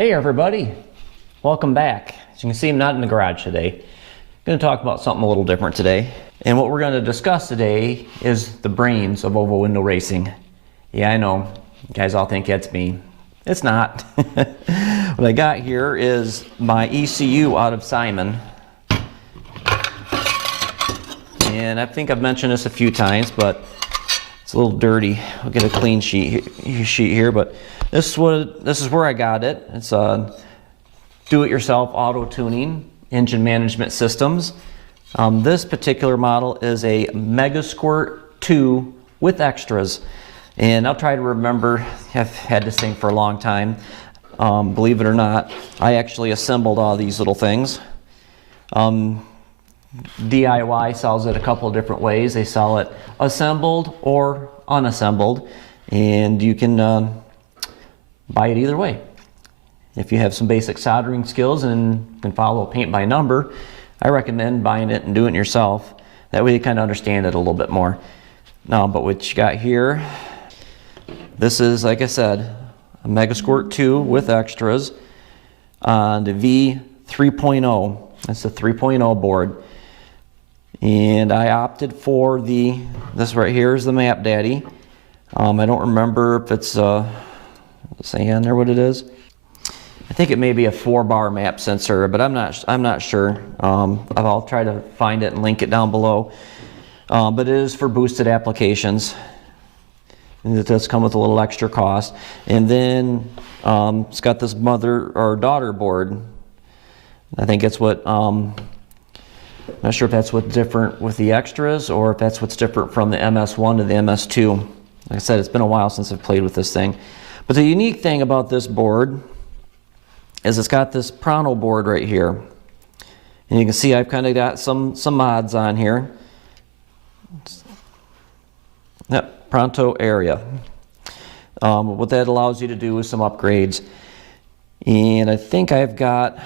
Hey everybody, welcome back. As you can see, I'm not in the garage today. I'm going to talk about something a little different today. And what we're going to discuss today is the brains of oval window racing. Yeah, I know, you guys all think that's me. It's not. What I got here is my ECU out of Simon. And I think I've mentioned this a few times, but it's a little dirty. I'll get a clean sheet here, but this is where I got it. It's do-it-yourself auto tuning engine management systems. This particular model is a MegaSquirt 2 with extras, and I'll try to remember. I've had this thing for a long time. Believe it or not, I actually assembled all these little things. DIY sells it a couple of different ways. They sell it assembled or unassembled, and you can buy it either way. If you have some basic soldering skills and can follow paint by number, I recommend buying it and doing it yourself. That way you kind of understand it a little bit more. But what you got here, this is, like I said, a MegaSquirt 2 with extras on the V3.0. That's the 3.0 board. And I opted for this right here is the Map Daddy. I don't remember if it's, let's say on there what it is. I think it may be a 4-bar map sensor, but I'm not sure. I'll try to find it and link it down below. But it is for boosted applications. And it does come with a little extra cost. And then it's got this mother or daughter board. I think it's what, I'm not sure if that's what's different with the extras or if that's what's different from the MS1 to the MS2. Like I said, it's been a while since I've played with this thing. But the unique thing about this board is it's got this Pronto board right here. And you can see I've kind of got some mods on here. Yep, Pronto area. What that allows you to do is some upgrades. And I think I've got,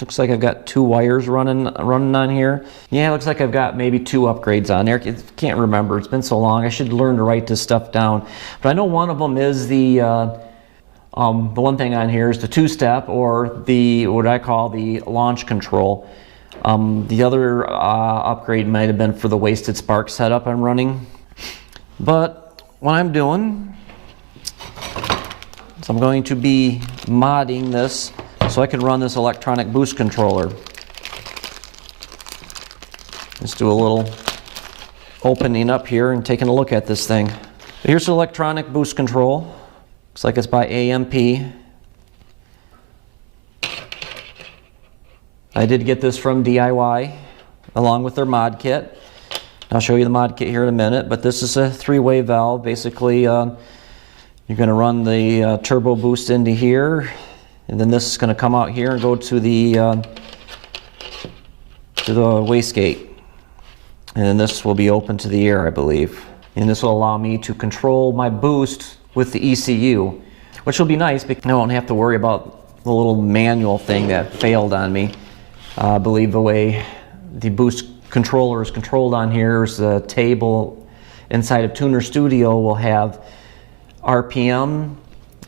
looks like I've got 2 wires running on here. Yeah, it looks like I've got maybe 2 upgrades on there. Can't remember, it's been so long. I should learn to write this stuff down. But I know one of them is the one thing on here is the 2-step, or the what I call the launch control. The other upgrade might have been for the wasted spark setup I'm running. But what I'm doing is I'm going to be modding this so I can run this electronic boost controller. Let's do a little opening up here and taking a look at this thing. Here's the electronic boost control. Looks like it's by AMP. I did get this from DIY along with their mod kit. I'll show you the mod kit here in a minute, but this is a 3-way valve. Basically, you're going to run the turbo boost into here, and then this is going to come out here and go to the wastegate. And then this will be open to the air, I believe. And this will allow me to control my boost with the ECU, which will be nice because I won't have to worry about the little manual thing that failed on me. I believe the way the boost controller is controlled on here is the table inside of TunerStudio will have RPM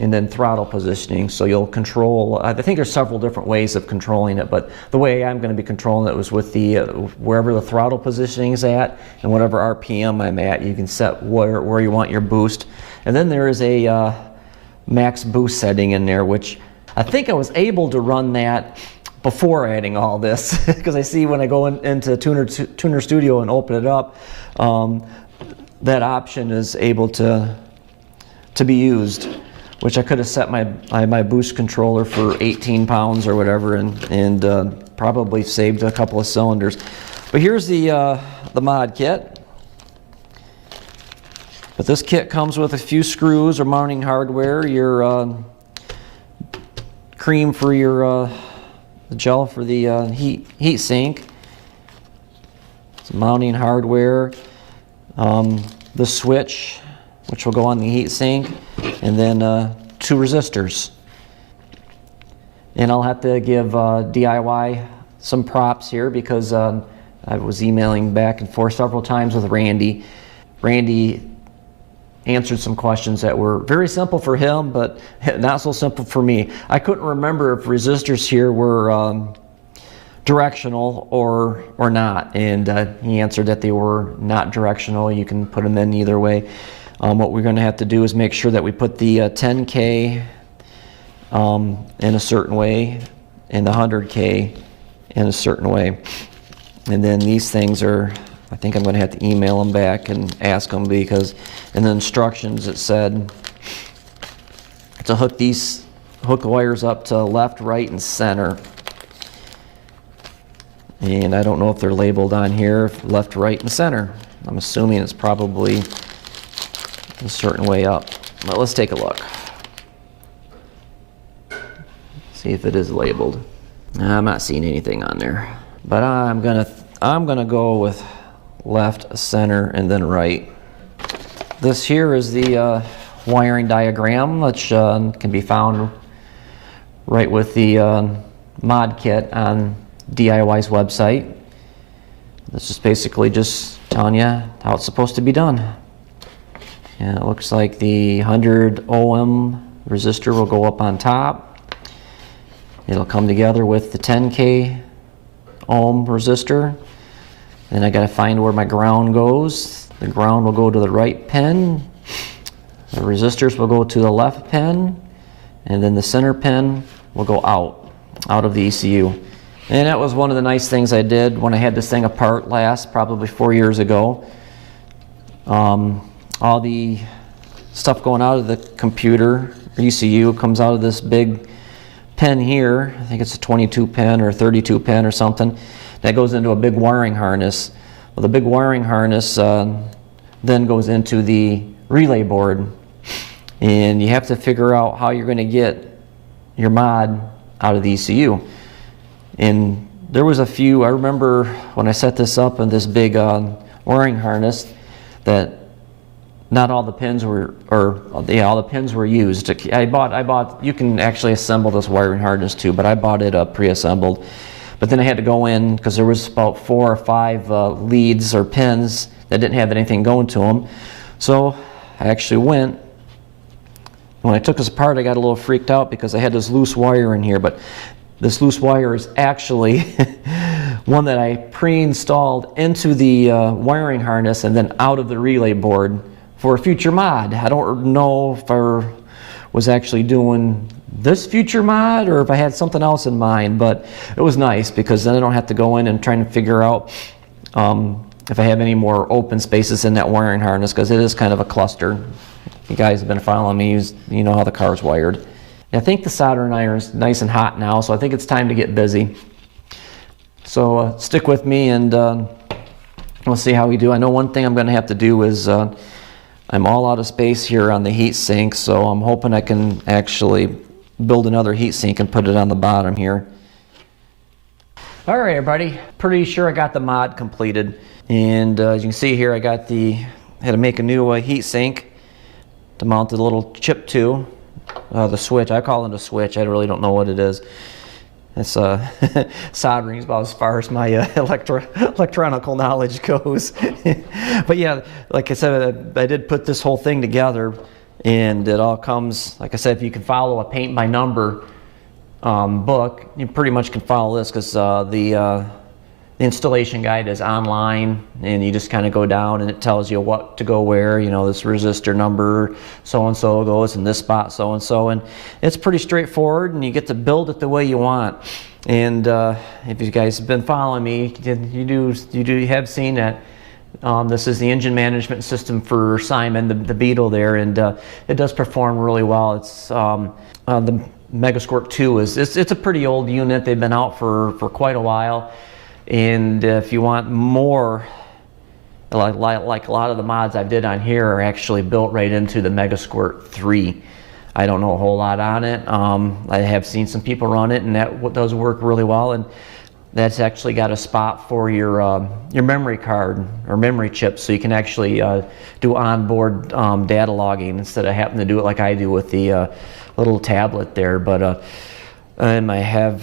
and then throttle positioning. So you'll control, I think there's several different ways of controlling it, but the way I'm going to be controlling it was with the wherever the throttle positioning is at and whatever RPM I'm at, you can set where you want your boost. And then there is a max boost setting in there, which I think I was able to run that before adding all this because I see when I go into TunerStudio and open it up, that option is able to be used, which I could have set my boost controller for 18 pounds or whatever and probably saved a couple of cylinders. But here's the mod kit. But this kit comes with a few screws or mounting hardware, your cream for your gel for the heat sink, some mounting hardware, the switch, which will go on the heat sink, and then 2 resistors. And I'll have to give DIY some props here because I was emailing back and forth several times with Randy. Randy answered some questions that were very simple for him, but not so simple for me. I couldn't remember if resistors here were directional or not, and he answered that they were not directional. You can put them in either way. What we're going to have to do is make sure that we put the 10K in a certain way and the 100K in a certain way. And then these things are, I think I'm going to have to email them back and ask them, because in the instructions it said to hook the wires up to left, right, and center. And I don't know if they're labeled on here, left, right, and center. I'm assuming it's probably a certain way up. But let's take a look. See if it is labeled. I'm not seeing anything on there. But I'm gonna go with left, center, and then right. This here is the wiring diagram, which can be found right with the mod kit on DIY's website. This is basically just telling you how it's supposed to be done. And it looks like the 100 ohm resistor will go up on top. It'll come together with the 10K ohm resistor. Then I got to find where my ground goes. The ground will go to the right pin. The resistors will go to the left pin, and then the center pin will go out of the ECU. And that was one of the nice things I did when I had this thing apart last, probably 4 years ago. All the stuff going out of the computer ECU comes out of this big pin here. I think it's a 22 pin or 32 pin or something. That goes into a big wiring harness. Well, the big wiring harness then goes into the relay board. And you have to figure out how you're going to get your mod out of the ECU. And there was a few, I remember when I set this up in this big wiring harness, that not all the pins were, all the pins were used. I bought, you can actually assemble this wiring harness too, but I bought it pre-assembled. But then I had to go in, because there was about 4 or 5 leads or pins that didn't have anything going to them. So I actually went. When I took this apart, I got a little freaked out because I had this loose wire in here, but this loose wire is actually one that I pre-installed into the wiring harness and then out of the relay board for a future mod. I don't know if I was actually doing this future mod or if I had something else in mind, but it was nice because then I don't have to go in and try to figure out if I have any more open spaces in that wiring harness, because it is kind of a cluster. You guys have been following me, you know how the car's wired. I think the soldering iron is nice and hot now, so I think it's time to get busy. So stick with me and we'll see how we do. I know one thing I'm going to have to do is I'm all out of space here on the heat sink, so I'm hoping I can actually build another heat sink and put it on the bottom here. All right, everybody, pretty sure I got the mod completed. And as you can see here, I had to make a new heat sink to mount the little chip to. The switch, I call it a switch, I really don't know what it is. It's soldering is about as far as my electronical knowledge goes. But yeah, like I said, I did put this whole thing together, and it all comes, like I said, if you can follow a paint by number book, you pretty much can follow this, because the installation guide is online, and you just kind of go down and it tells you what to go where, you know, this resistor number so-and-so goes in this spot so-and-so, and it's pretty straightforward, and you get to build it the way you want. And if you guys have been following me, you have seen that this is the engine management system for Simon, the Beetle there, and it does perform really well. It's the MegaSquirt 2 it's a pretty old unit. They've been out for quite a while. And if you want more, like a lot of the mods I did on here are actually built right into the MegaSquirt 3. I don't know a whole lot on it. I have seen some people run it, and that does work really well. And that's actually got a spot for your memory card or memory chip, so you can actually do onboard data logging instead of having to do it like I do with the little tablet there. But I have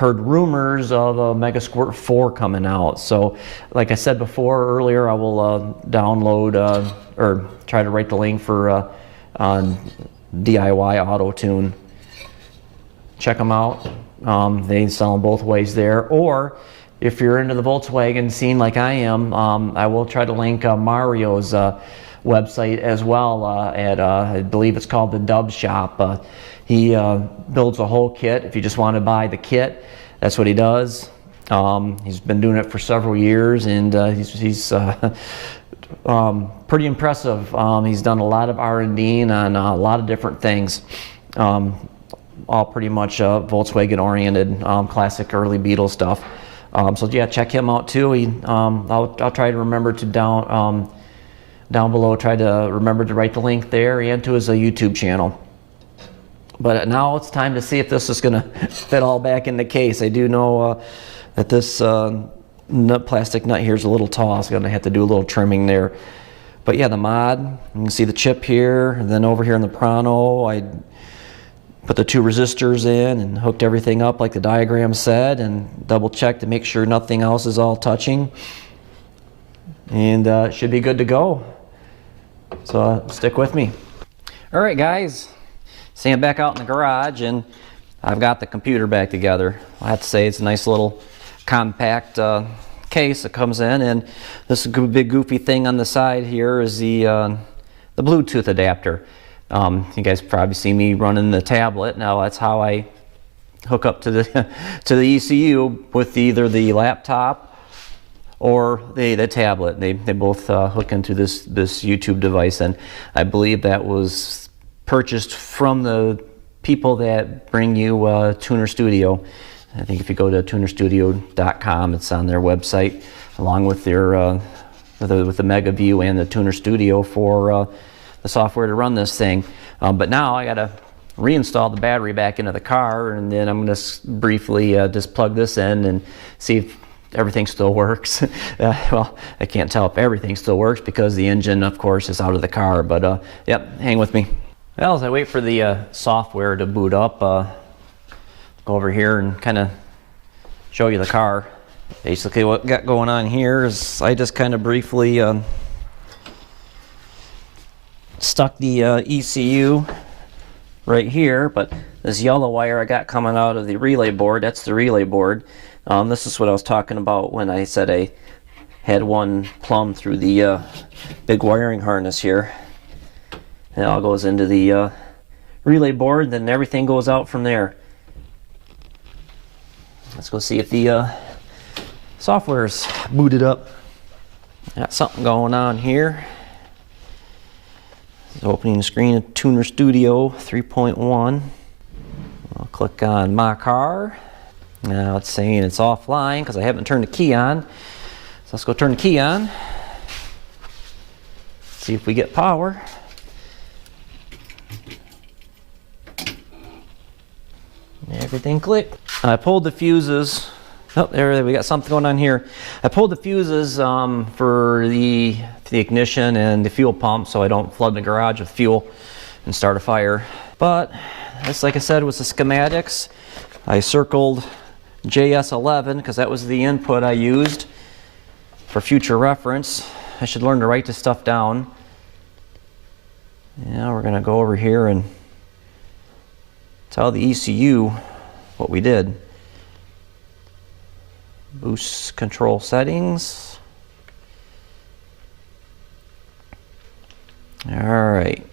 heard rumors of a MegaSquirt 4 coming out. So like I said before earlier, I will download or try to write the link for DIYAutoTune. Check them out. They sell them both ways there. Or if you're into the Volkswagen scene like I am, I will try to link Mario's website as well at I believe it's called the Dub Shop. He builds a whole kit. If you just want to buy the kit, that's what he does. He's been doing it for several years, and he's pretty impressive. He's done a lot of R&D on a lot of different things, all pretty much Volkswagen oriented, classic early Beetle stuff. So yeah, check him out too. I'll try to remember to down below, try to remember to write the link there and to his YouTube channel. But now it's time to see if this is going to fit all back in the case. I do know that this plastic nut here is a little tall, so I'm going to have to do a little trimming there. But yeah, the mod, you can see the chip here, and then over here in the Prano, I put the 2 resistors in and hooked everything up like the diagram said, and double checked to make sure nothing else is all touching. And it should be good to go. So stick with me. All right, guys. See, I'm back out in the garage, and I've got the computer back together. I have to say it's a nice little compact case that comes in, and this big goofy thing on the side here is the Bluetooth adapter. You guys probably see me running the tablet. Now that's how I hook up to the to the ECU with either the laptop or the tablet. They both hook into this YouTube device, and I believe that was purchased from the people that bring you TunerStudio. I think if you go to TunerStudio.com, it's on their website, along with their with the MegaView and the TunerStudio for the software to run this thing. But now I got to reinstall the battery back into the car, and then I'm going to briefly just plug this in and see if everything still works. Well, I can't tell if everything still works because the engine, of course, is out of the car. But yep, hang with me. Well, as I wait for the software to boot up, go over here and kind of show you the car. Basically what got going on here is I just kind of briefly stuck the ECU right here, but this yellow wire I got coming out of the relay board, that's the relay board. This is what I was talking about when I said I had one plumb through the big wiring harness here. It all goes into the relay board, then everything goes out from there. Let's go see if the software's booted up. Got something going on here. This is opening the screen of TunerStudio 3.1. I'll click on My Car. Now it's saying it's offline because I haven't turned the key on. So let's go turn the key on. See if we get power. Everything clicked. I pulled the fuses. Oh, there we got something going on here. I pulled the fuses for the ignition and the fuel pump so I don't flood the garage with fuel and start a fire. But this, like I said, was the schematics. I circled JS11 because that was the input I used for future reference. I should learn to write this stuff down. Now we're going to go over here and tell the ECU what we did. Boost control settings. All right.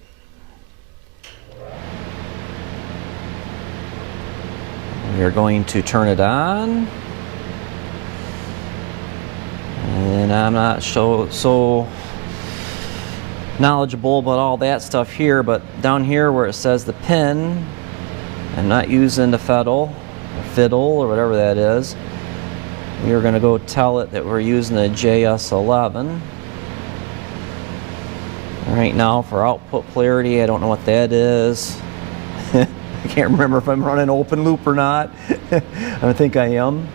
We are going to turn it on. And I'm not so knowledgeable about all that stuff here, but down here where it says the pin, I'm not using the fiddle or whatever that is. We are going to go tell it that we're using the JS11. Right now for output polarity, I don't know what that is. I can't remember if I'm running open loop or not. I think I am.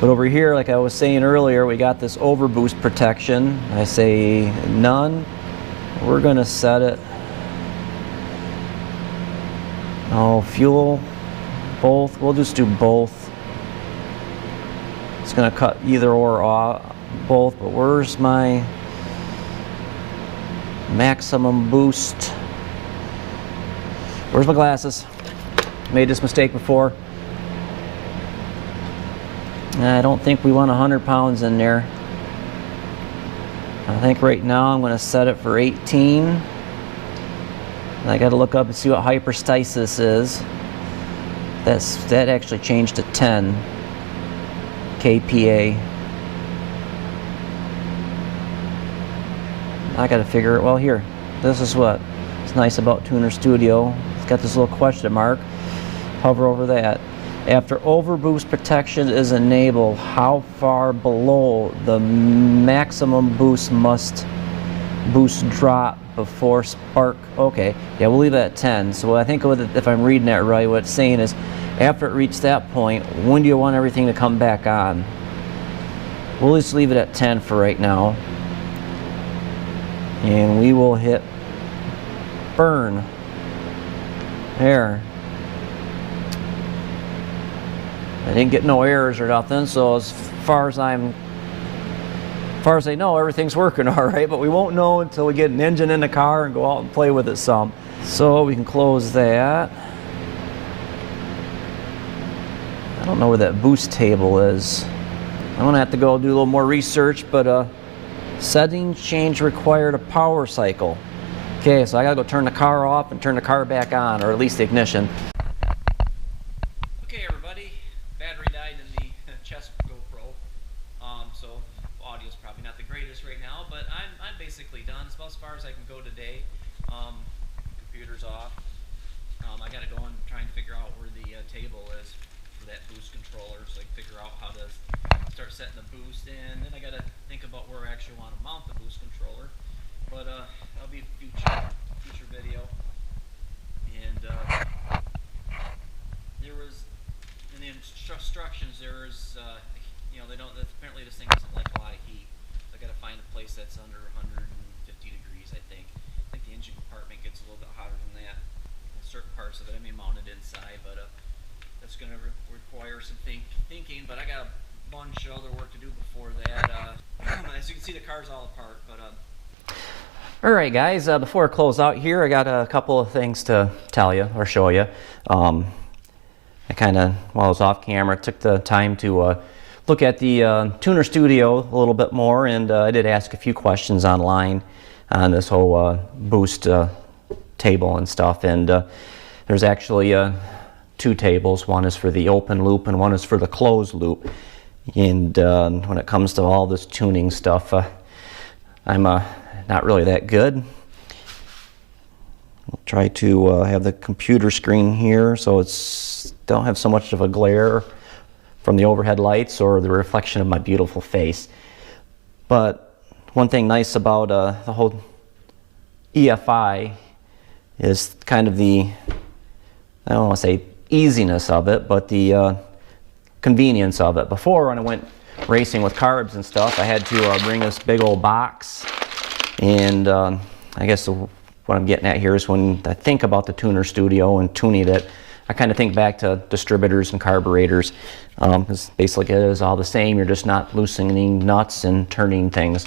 But over here, like I was saying earlier, we got this overboost protection. I say none. We're going to set it. Oh, fuel. both. We'll just do both. It's gonna cut either or off both, but where's my maximum boost? Where's my glasses? Made this mistake before. I don't think we want 100 pounds in there. I think right now I'm gonna set it for 18. And I gotta look up and see what hyperstasis is. That actually changed to 10 kPa. I gotta figure it. Well, here, this is what it's nice about TunerStudio. It's got this little question mark. Hover over that. After overboost protection is enabled, how far below the maximum boost must boost drop before spark? Okay, yeah, we'll leave it at 10. So I think if I'm reading that right, what it's saying is, after it reached that point, when do you want everything to come back on? We'll just leave it at 10 for right now. And we will hit burn. There. I didn't get no errors or nothing, so as far as I know, everything's working all right, but we won't know until we get an engine in the car and go out and play with it some. So we can close that. I don't know where that boost table is. I'm gonna have to go do a little more research, but settings change required a power cycle. Okay, so I gotta go turn the car off and turn the car back on, or at least the ignition. Okay, everybody, battery died in the chest GoPro, so audio's probably not the greatest right now, but I'm basically done. It's about as far as I can go today. Computer's off. I gotta go and try and figure out where the table is for that boost controller, so I can figure out how to start setting the boost in. Then I gotta think about where I actually want to mount the boost controller, but that'll be a future video. And there was in the instructions, there is you know, apparently this thing doesn't like a lot of heat. So I gotta find a place that's under 150 degrees. I think the engine compartment gets a little bit hotter than that. Certain parts of it I may mount it inside, but that's going to require some thinking, but I got a bunch of other work to do before that. As you can see, the car's all apart, but alright guys, before I close out here, I got a couple of things to tell you or show you. I kind of, while I was off camera, took the time to look at the TunerStudio a little bit more, and I did ask a few questions online on this whole boost table and stuff, and there's actually two tables. One is for the open loop and one is for the closed loop. And when it comes to all this tuning stuff, I'm not really that good. I'll try to have the computer screen here so it's don't have so much of a glare from the overhead lights or the reflection of my beautiful face. But one thing nice about the whole EFI is kind of the, I don't want to say easiness of it, but the convenience of it. Before, when I went racing with carbs and stuff, I had to bring this big old box, and I guess what I'm getting at here is when I think about the TunerStudio and tuning it, I kind of think back to distributors and carburetors, because basically it is all the same. You're just not loosening nuts and turning things.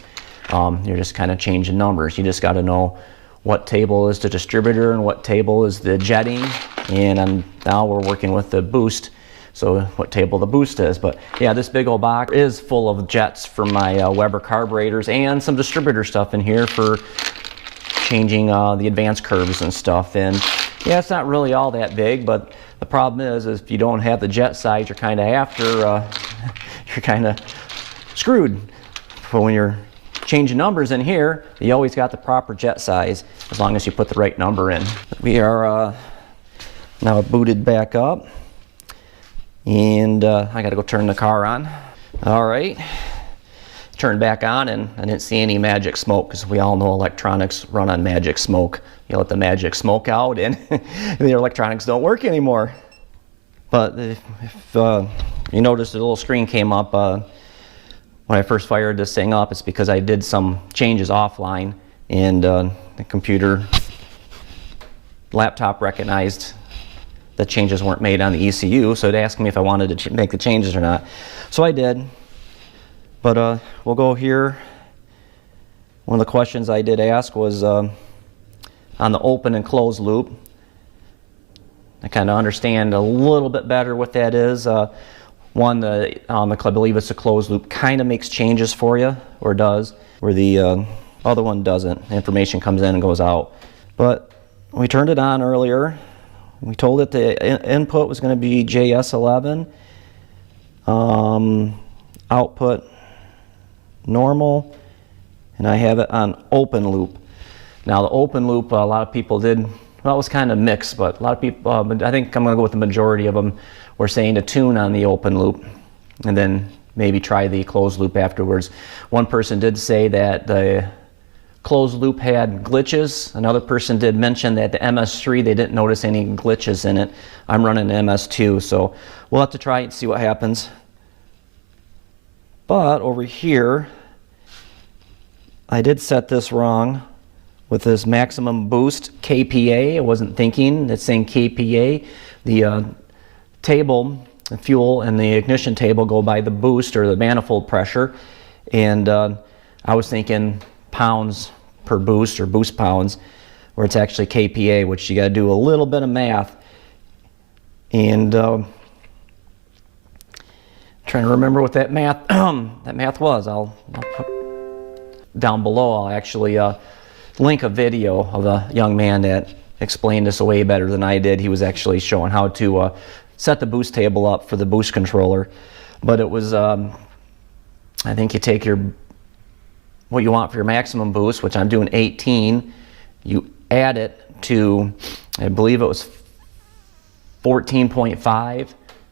You're just kind of changing numbers. You just got to know what table is the distributor and what table is the jetting, and now we're working with the boost, so what table the boost is. But yeah, this big old box is full of jets for my Weber carburetors and some distributor stuff in here for changing the advanced curves and stuff. And yeah, it's not really all that big, but the problem is if you don't have the jet size, you're kind of you're kind of screwed. But when you're changing numbers in here, you always got the proper jet size as long as you put the right number in. We are now booted back up, and I gotta go turn the car on. All right, turned back on, and I didn't see any magic smoke, because we all know electronics run on magic smoke. You let the magic smoke out and the electronics don't work anymore. But if you notice, the little screen came up when I first fired this thing up. It's because I did some changes offline, and the laptop recognized the changes weren't made on the ECU, so it asked me if I wanted to make the changes or not. So I did. But we'll go here. One of the questions I did ask was on the open and closed loop. I kind of understand a little bit better what that is. One, I believe it's a closed loop, kind of makes changes for you, or does, where the other one doesn't. Information comes in and goes out. But we turned it on earlier. We told it the input was going to be JS11. Output normal. And I have it on open loop. Now the open loop, a lot of people did, well, it was kind of mixed, but a lot of people, I think I'm going to go with the majority of them, were saying to tune on the open loop and then maybe try the closed loop afterwards. One person did say that the closed loop had glitches. Another person did mention that the MS3, they didn't notice any glitches in it. I'm running MS2, so we'll have to try it and see what happens. But over here, I did set this wrong with this maximum boost KPA. I wasn't thinking, it's saying KPA. The table, the fuel and the ignition table go by the boost or the manifold pressure. And I was thinking pounds per boost or boost pounds, where it's actually KPA, which you got to do a little bit of math. And trying to remember what that math was. I'll put down below. I'll actually link a video of a young man that explained this way better than I did. He was actually showing how to set the boost table up for the boost controller. But it was, I think you take what you want for your maximum boost, which I'm doing 18. You add it to, I believe it was 14.5,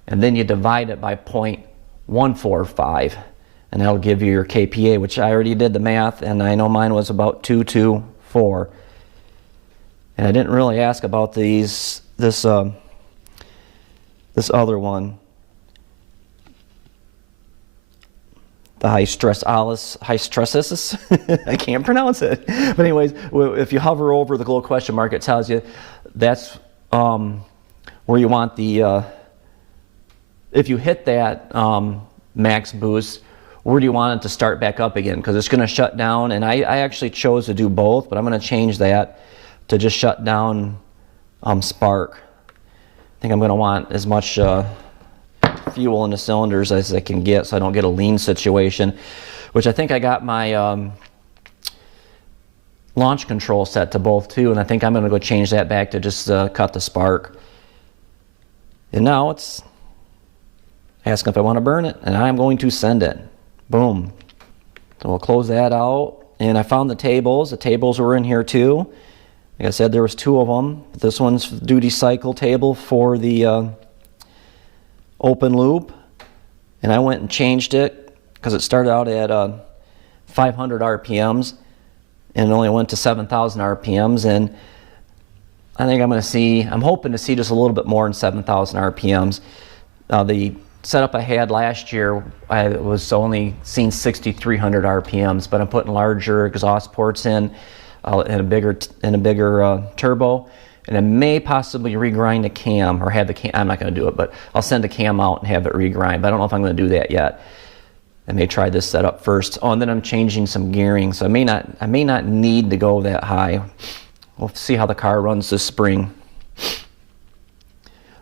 and then you divide it by 0.145. And that'll give you your KPA, which I already did the math, and I know mine was about 224. And I didn't really ask about this other one, the high stresses. I can't pronounce it. But anyways, if you hover over the little question mark, it tells you that's where you want the. If you hit that max boost, where do you want it to start back up again? Because it's going to shut down, and I actually chose to do both, but I'm going to change that to just shut down spark. I think I'm going to want as much fuel in the cylinders as I can get, so I don't get a lean situation, which I think I got my launch control set to both too, and I think I'm going to go change that back to just cut the spark. And now it's asking if I want to burn it, and I'm going to send it. Boom. So we'll close that out. And I found the tables. The tables were in here too. Like I said, there was 2 of them. This one's duty cycle table for the open loop. And I went and changed it because it started out at 500 RPMs and it only went to 7,000 RPMs. And I think I'm hoping to see just a little bit more than 7,000 RPMs. The setup I had last year, I was only seeing 6,300 RPMs, but I'm putting larger exhaust ports in and a bigger turbo, and I may possibly regrind the cam, or have the cam. I'm not going to do it, but I'll send the cam out and have it regrind. But I don't know if I'm going to do that yet. I may try this setup first. Oh, and then I'm changing some gearing, so I may not need to go that high. We'll see how the car runs this spring.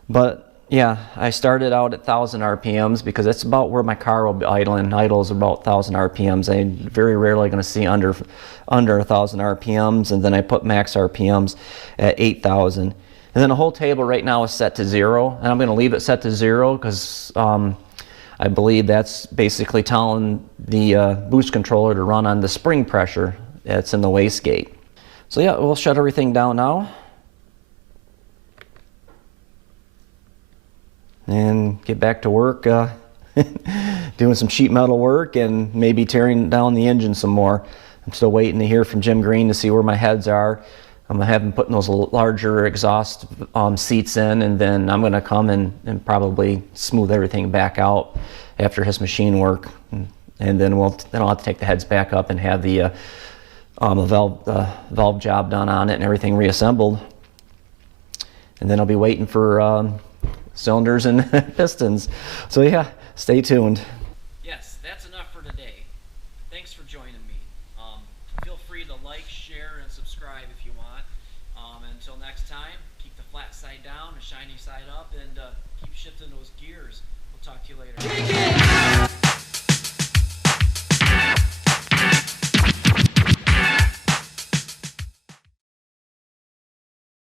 But yeah, I started out at 1,000 RPMs because that's about where my car will be idling. Idles about 1,000 RPMs. I'm very rarely going to see under 1,000 RPMs, and then I put max RPMs at 8,000. And then the whole table right now is set to 0, and I'm going to leave it set to 0 because I believe that's basically telling the boost controller to run on the spring pressure that's in the wastegate. So yeah, we'll shut everything down now. And get back to work doing some sheet metal work and maybe tearing down the engine some more. I'm still waiting to hear from Jim Green to see where my heads are. I'm going to have him putting those larger exhaust seats in, and then I'm going to come and probably smooth everything back out after his machine work. And then I'll have to take the heads back up and have the valve job done on it and everything reassembled. and then I'll be waiting for cylinders and pistons. So yeah, stay tuned. Yes, that's enough for today. Thanks for joining me. Feel free to like, share, and subscribe if you want. Until next time, keep the flat side down, the shiny side up, and keep shifting those gears. We'll talk to you later.